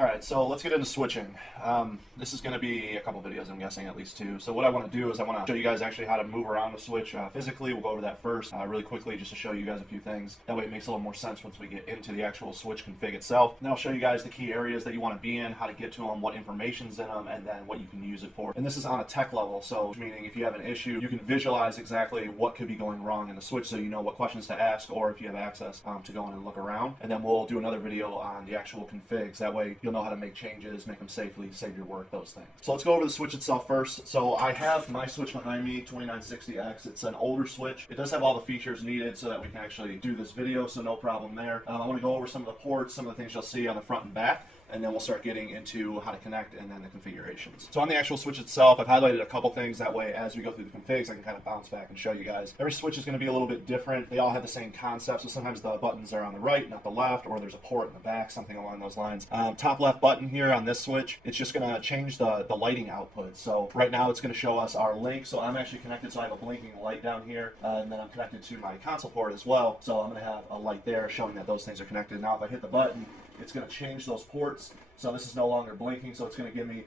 Alright, so let's get into switching. This is going to be a couple videos, I'm guessing, at least two. So what I want to do is I want to show you guys actually how to move around the switch physically. We'll go over that first really quickly just to show you guys a few things. That way it makes a little more sense once we get into the actual switch config itself. And then I'll show you guys the key areas that you want to be in, how to get to them, what information's in them, and then what you can use it for. And this is on a tech level, so meaning if you have an issue, you can visualize exactly what could be going wrong in the switch so you know what questions to ask, or if you have access to go in and look around. And then we'll do another video on the actual configs. That way you'll know how to make changes, make them safely, save your work, those things. So let's go over the switch itself first. So I have my switch behind me, 2960X. It's an older switch. It does have all the features needed so that we can actually do this video, so no problem there. I want to go over some of the ports, some of the things you'll see on the front and back, and then we'll start getting into how to connect and then the configurations. So on the actual switch itself, I've highlighted a couple things. That way, as we go through the configs, I can kind of bounce back and show you guys. Every switch is going to be a little bit different. They all have the same concept, so sometimes the buttons are on the right, not the left, or there's a port in the back, something along those lines. Top left button here on this switch, it's just going to change the lighting output. So right now, it's going to show us our link. So I'm actually connected, so I have a blinking light down here, and then I'm connected to my console port as well. So I'm going to have a light there showing that those things are connected. Now, if I hit the button, it's going to change those ports. So this is no longer blinking, so it's going to give me,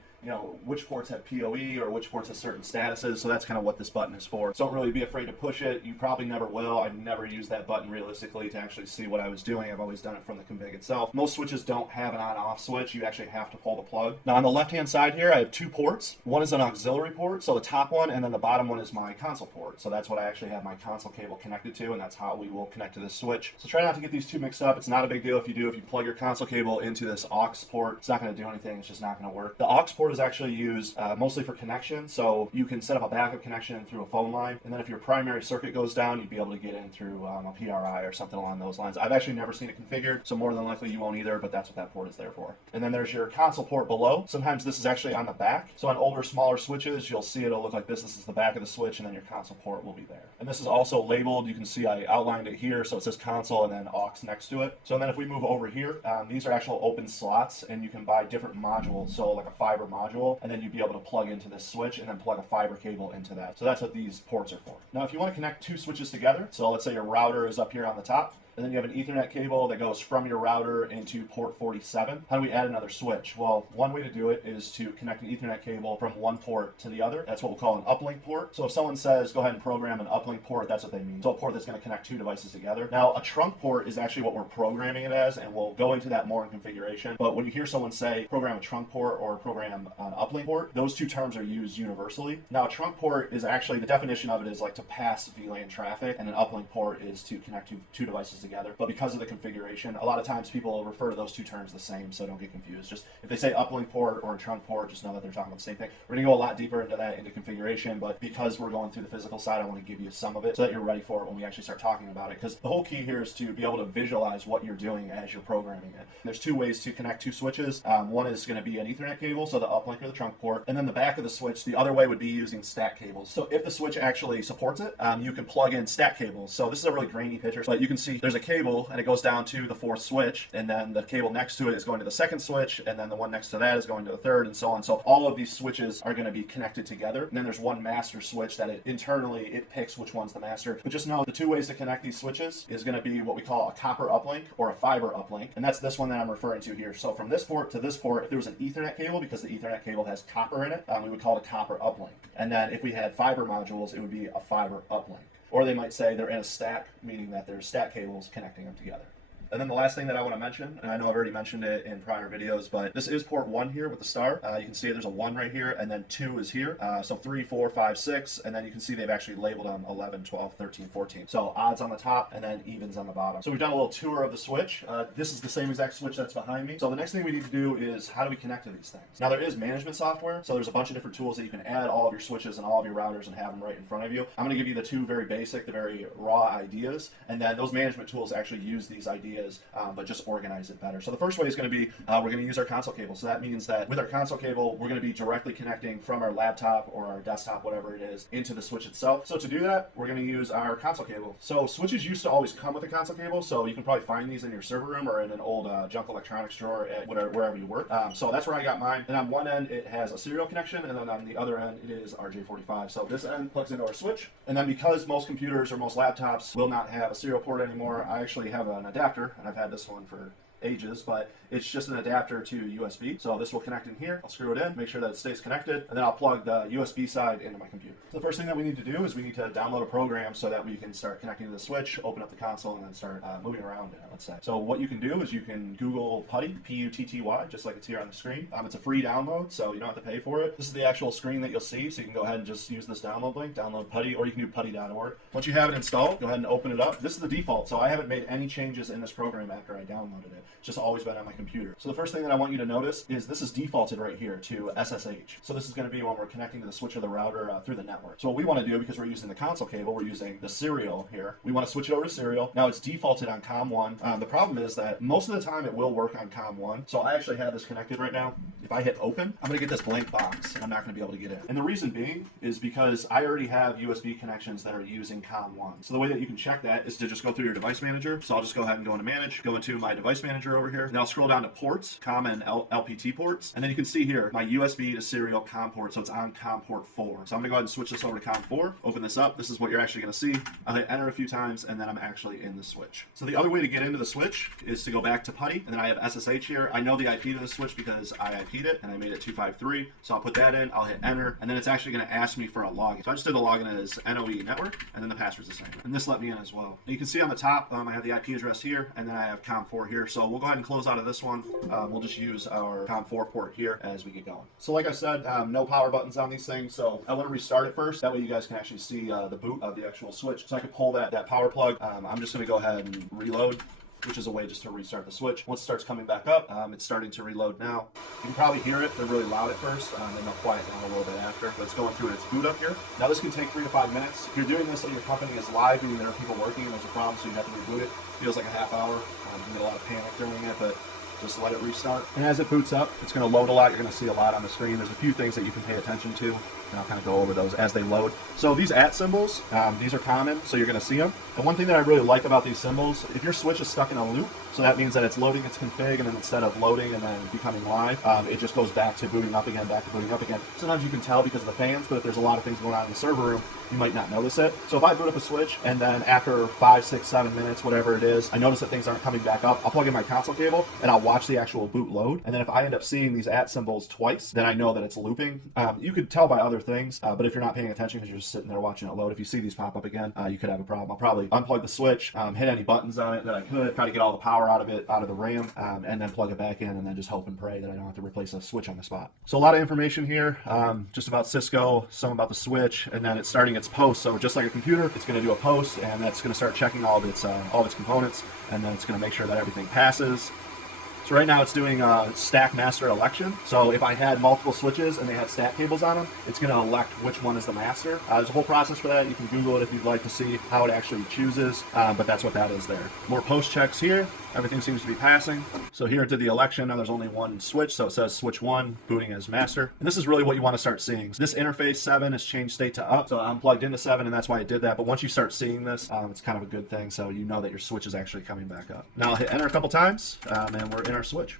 which ports have PoE or which ports have certain statuses. So that's kind of what this button is for. So don't really be afraid to push it. You probably never will. I've never used that button realistically to actually see what I was doing. I've always done it from the config itself. Most switches don't have an on-off switch. You actually have to pull the plug. Now on the left-hand side here, I have two ports. One is an auxiliary port, so the top one, and then the bottom one is my console port. So that's what I actually have my console cable connected to, and that's how we will connect to this switch. So try not to get these two mixed up. It's not a big deal if you do. If you plug your console cable into this aux port, it's not going to do anything. It's just not going to work. The aux port is actually used mostly for connection, so you can set up a backup connection through a phone line, and then if your primary circuit goes down, you'd be able to get in through a PRI or something along those lines. I've actually never seen it configured, so more than likely you won't either, but that's what that port is there for. And then there's your console port below. Sometimes this is actually on the back, so on older, smaller switches, you'll see it'll look like this. This is the back of the switch, and then your console port will be there. And this is also labeled. You can see I outlined it here, so it says console and then aux next to it. So then if we move over here, these are actual open slots, and you can buy different modules, so like a fiber module, and then you'd be able to plug into this switch and then plug a fiber cable into that. So that's what these ports are for. Now, if you want to connect two switches together, so let's say your router is up here on the top, and then you have an Ethernet cable that goes from your router into port 47. How do we add another switch? Well, one way to do it is to connect an Ethernet cable from one port to the other. That's what we'll call an uplink port. So if someone says, go ahead and program an uplink port, that's what they mean. So a port that's going to connect two devices together. Now, a trunk port is actually what we're programming it as, and we'll go into that more in configuration. But when you hear someone say program a trunk port or program an uplink port, those two terms are used universally. Now, a trunk port is actually, the definition of it is like to pass VLAN traffic, and an uplink port is to connect two devices together. But because of the configuration, a lot of times people will refer to those two terms the same, so don't get confused. Just if they say uplink port or a trunk port, just know that they're talking about the same thing. We're going to go a lot deeper into that, into configuration, but because we're going through the physical side, I want to give you some of it so that you're ready for it when we actually start talking about it, because the whole key here is to be able to visualize what you're doing as you're programming it. There's two ways to connect two switches. One is going to be an Ethernet cable, so the uplink or the trunk port, and then the back of the switch, the other way would be using stat cables. So if the switch actually supports it, you can plug in stat cables. So this is a really grainy picture, but you can see there's a cable, and it goes down to the fourth switch, and then the cable next to it is going to the second switch, and then the one next to that is going to the third, and so on. So all of these switches are going to be connected together, and then there's one master switch that internally it picks which one's the master. But just know the two ways to connect these switches is going to be what we call a copper uplink or a fiber uplink, and that's this one that I'm referring to here. So from this port to this port, if there was an Ethernet cable, because the Ethernet cable has copper in it, we would call it a copper uplink. And then if we had fiber modules, it would be a fiber uplink. Or they might say they're in a stack, meaning that there's stat cables connecting them together. And then the last thing that I want to mention, and I know I've already mentioned it in prior videos, but this is port 1 here with the star. You can see there's a 1 right here, and then 2 is here. So 3, 4, 5, 6, and then you can see they've actually labeled them 11, 12, 13, 14. So odds on the top, and then evens on the bottom. So we've done a little tour of the switch. This is the same exact switch that's behind me. So the next thing we need to do is how do we connect to these things? Now there is management software, so there's a bunch of different tools that you can add all of your switches and all of your routers and have them right in front of you. I'm going to give you the two very basic, the very raw ideas, and then those management tools actually use these ideas, but just organize it better. So the first way is going to be, we're going to use our console cable. So that means that with our console cable, we're going to be directly connecting from our laptop or our desktop, whatever it is, into the switch itself. So to do that, we're going to use our console cable. So switches used to always come with a console cable, so you can probably find these in your server room or in an old junk electronics drawer at wherever you work. So that's where I got mine. And on one end, it has a serial connection, and then on the other end, it is RJ45. So this end plugs into our switch. And then because most computers or most laptops will not have a serial port anymore, I actually have an adapter, and I've had this one for ages, but it's just an adapter to USB. So this will connect in here. I'll screw it in, make sure that it stays connected, and then I'll plug the USB side into my computer. So the first thing that we need to do is we need to download a program so that we can start connecting to the switch, open up the console, and then start moving around in it, let's say. So what you can do is you can Google Putty, P-U-T-T-Y, just like it's here on the screen. It's a free download, so you don't have to pay for it. This is the actual screen that you'll see, so you can go ahead and just use this download link, download Putty, or you can do putty.org. Once you have it installed, go ahead and open it up. This is the default, so I haven't made any changes in this program after I downloaded it. It's just always been on my computer. So the first thing that I want you to notice is this is defaulted right here to SSH. So this is going to be when we're connecting to the switch or the router through the network. So what we want to do, because we're using the console cable, we're using the serial here. We want to switch it over to serial. Now it's defaulted on COM1. The problem is that most of the time it will work on COM1. So I actually have this connected right now. If I hit open, I'm going to get this blank box and I'm not going to be able to get in. And the reason being is because I already have USB connections that are using COM1. So the way that you can check that is to just go through your device manager. So I'll just go ahead and go into manage, go into my device manager over here. Then I'll scroll down to ports, COM and LPT ports. And then you can see here my USB to serial COM port. So it's on COM port 4. So I'm going to go ahead and switch this over to COM 4. Open this up. This is what you're actually going to see. I'll hit enter a few times and then I'm actually in the switch. So the other way to get into the switch is to go back to Putty. And then I have SSH here. I know the IP to the switch because I IP'd it and I made it 253. So I'll put that in. I'll hit enter. And then it's actually going to ask me for a login. So I just did the login as NOE network and then the password's the same. And this let me in as well. You can see on the top, I have the IP address here and then I have COM4 here. So we'll go ahead and close out of this one. We'll just use our COM4 port here as we get going. So like I said, no power buttons on these things. So I want to restart it first. That way you guys can actually see the boot of the actual switch. So I can pull that power plug. I'm just going to go ahead and reload, which is a way just to restart the switch. Once it starts coming back up, it's starting to reload now. You can probably hear it. They're really loud at first, and they'll quiet down a little bit after, but it's going through its boot up here. Now this can take 3 to 5 minutes. If you're doing this and your company is live, meaning there are people working and there's a problem, so you have to reboot it. Feels like a half hour. You can get a lot of panic during it, but just let it restart. And as it boots up, it's going to load a lot. You're going to see a lot on the screen. There's a few things that you can pay attention to, and I'll kind of go over those as they load. So these @ symbols, these are common, so you're going to see them. And one thing that I really like about these symbols, if your switch is stuck in a loop, so that means that it's loading its config, and then instead of loading and then becoming live, it just goes back to booting up again, back to booting up again. Sometimes you can tell because of the fans, but if there's a lot of things going on in the server room, you might not notice it. So if I boot up a switch, and then after 5, 6, 7 minutes, whatever it is, I notice that things aren't coming back up, I'll plug in my console cable, and I'll watch the actual boot load. And then if I end up seeing these @ symbols twice, then I know that it's looping. You could tell by other things, but if you're not paying attention because you're just sitting there watching it load, if you see these pop up again, you could have a problem. I'll probably unplug the switch, hit any buttons on it that I could, try to get all the power out of it, out of the RAM, and then plug it back in, and then just hope and pray that I don't have to replace a switch on the spot. So a lot of information here, just about Cisco, some about the switch, and then it's starting its post. So just like a computer, it's going to do a post, and that's going to start checking all of its components, and then it's going to make sure that everything passes. So right now it's doing a stack master election. So if I had multiple switches and they had stack cables on them, it's going to elect which one is the master. There's a whole process for that. You can Google it if you'd like to see how it actually chooses, but that's what that is there. More post checks here. Everything seems to be passing. So here it did the election. Now there's only one switch, so it says switch 1, booting as master. And this is really what you want to start seeing. So this interface 7 has changed state to up, so I'm plugged into 7, and that's why it did that. But once you start seeing this, it's kind of a good thing, so you know that your switch is actually coming back up. Now I'll hit enter a couple times, and we're in our switch.